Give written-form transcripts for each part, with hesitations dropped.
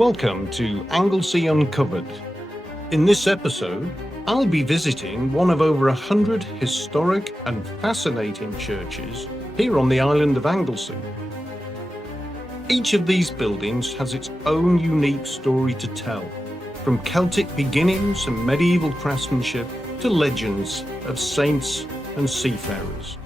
Welcome to Anglesey Uncovered. In this episode, I'll be visiting one of over 100 historic and fascinating churches here on the island of Anglesey. Each of these buildings has its own unique story to tell, from Celtic beginnings and medieval craftsmanship to legends of saints and seafarers.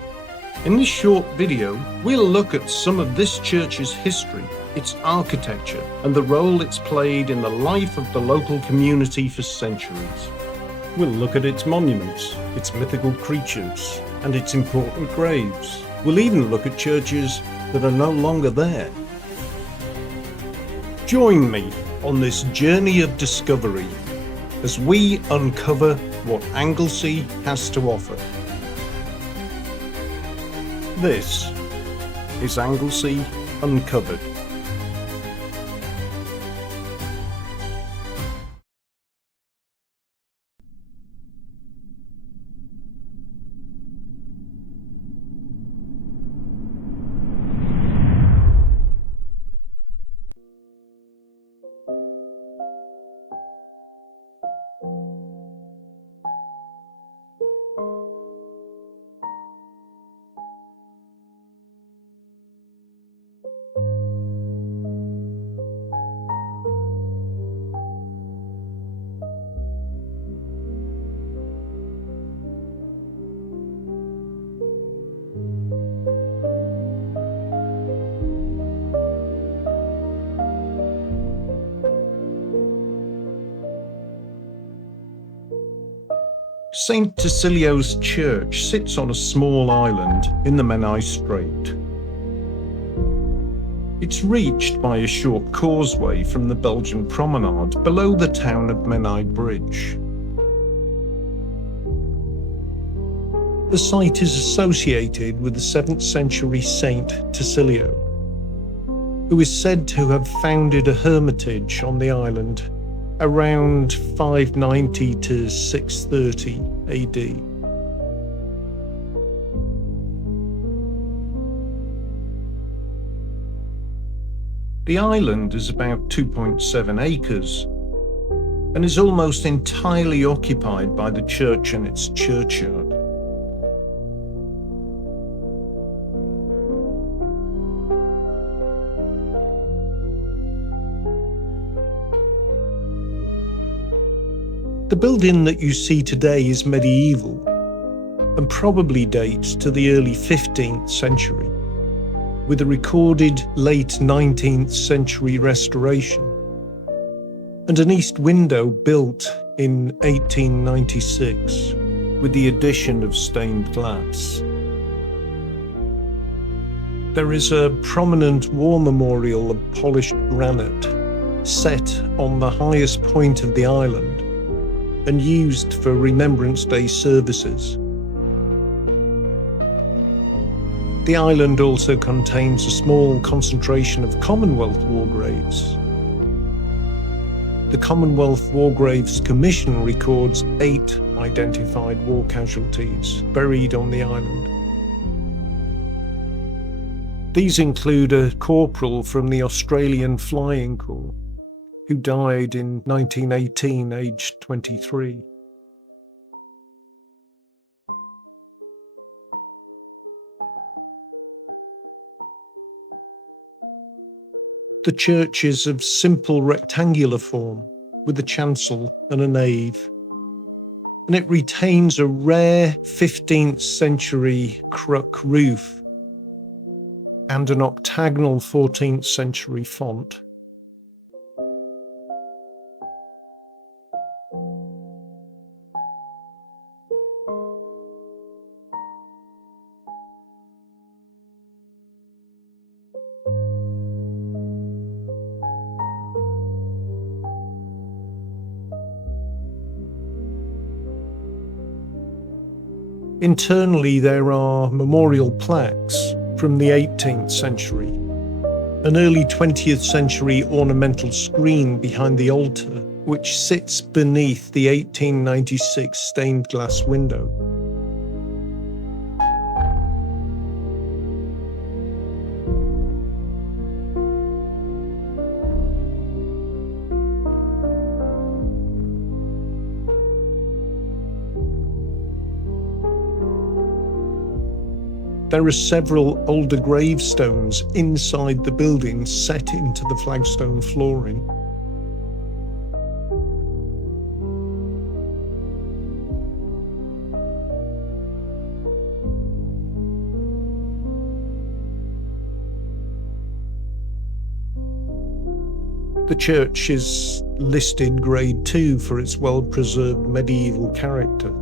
In this short video, we'll look at some of this church's history, its architecture, and the role it's played in the life of the local community for centuries. We'll look at its monuments, its mythical creatures, and its important graves. We'll even look at churches that are no longer there. Join me on this journey of discovery as we uncover what Anglesey has to offer. This is Anglesey Uncovered. St. Tysilio's church sits on a small island in the Menai Strait. It's reached by a short causeway from the Belgian Promenade below the town of Menai Bridge. The site is associated with the 7th century Saint Tysilio, who is said to have founded a hermitage on the island around 590 to 630 AD. The island is about 2.7 acres and is almost entirely occupied by the church and its churchyard. The building that you see today is medieval and probably dates to the early 15th century, with a recorded late 19th century restoration and an east window built in 1896 with the addition of stained glass. There is a prominent war memorial of polished granite set on the highest point of the island and used for Remembrance Day services. The island also contains a small concentration of Commonwealth war graves. The Commonwealth War Graves Commission records 8 identified war casualties buried on the island. These include a corporal from the Australian Flying Corps, who died in 1918, aged 23. The church is of simple rectangular form, with a chancel and a nave, and it retains a rare 15th century cruck roof and an octagonal 14th century font. Internally, there are memorial plaques from the 18th century, an early 20th century ornamental screen behind the altar, which sits beneath the 1896 stained glass window. There are several older gravestones inside the building set into the flagstone flooring. The church is listed Grade 2 for its well-preserved medieval character.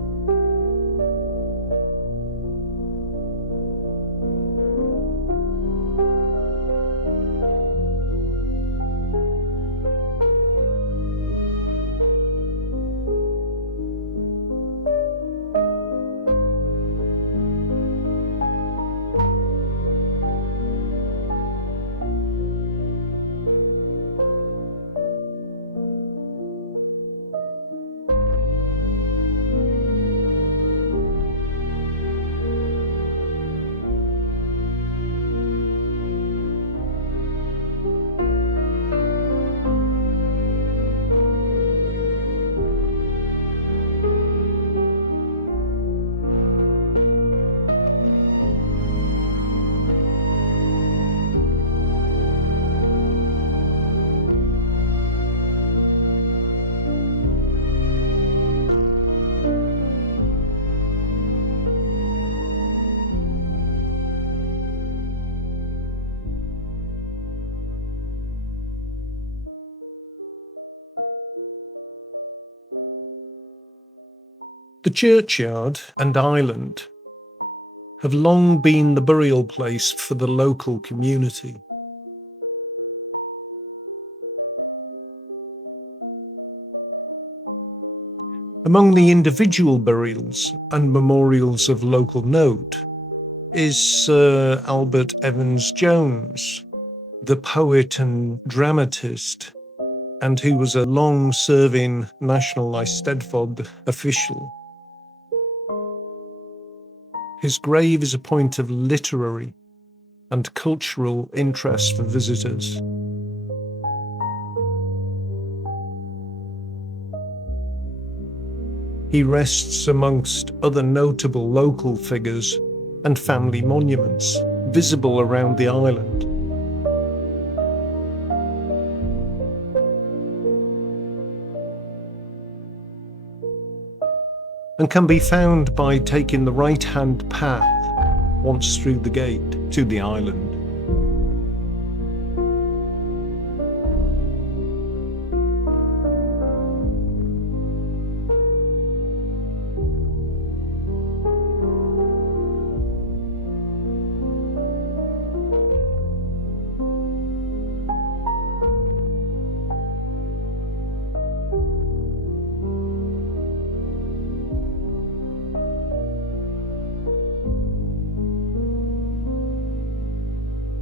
The churchyard and island have long been the burial place for the local community. Among the individual burials and memorials of local note is Sir Albert Evans-Jones, the poet and dramatist, and who was a long-serving National Eisteddfod official. His grave is a point of literary and cultural interest for visitors. He rests amongst other notable local figures and family monuments visible around the island. And can be found by taking the right-hand path once through the gate to the island.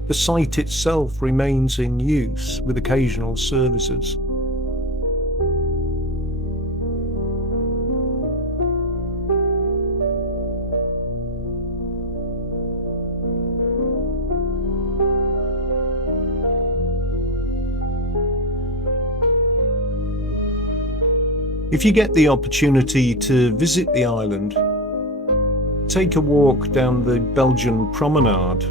The site itself remains in use with occasional services. If you get the opportunity to visit the island, take a walk down the Belgian Promenade.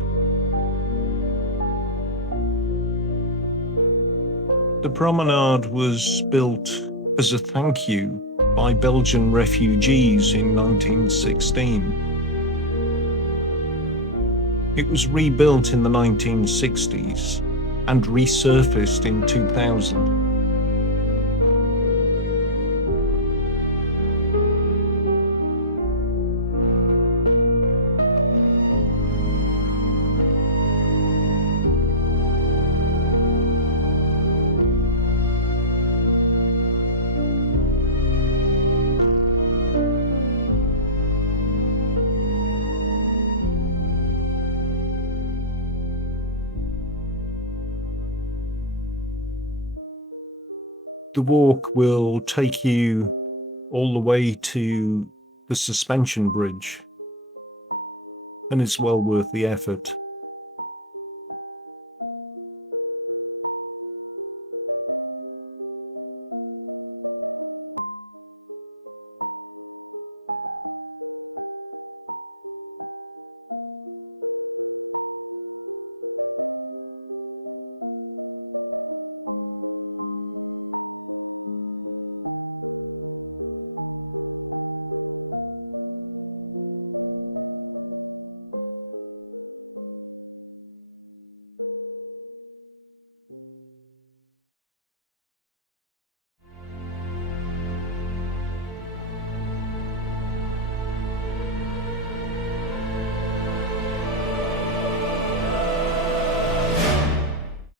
The promenade was built as a thank you by Belgian refugees in 1916. It was rebuilt in the 1960s and resurfaced in 2000. The walk will take you all the way to the suspension bridge, and it's well worth the effort.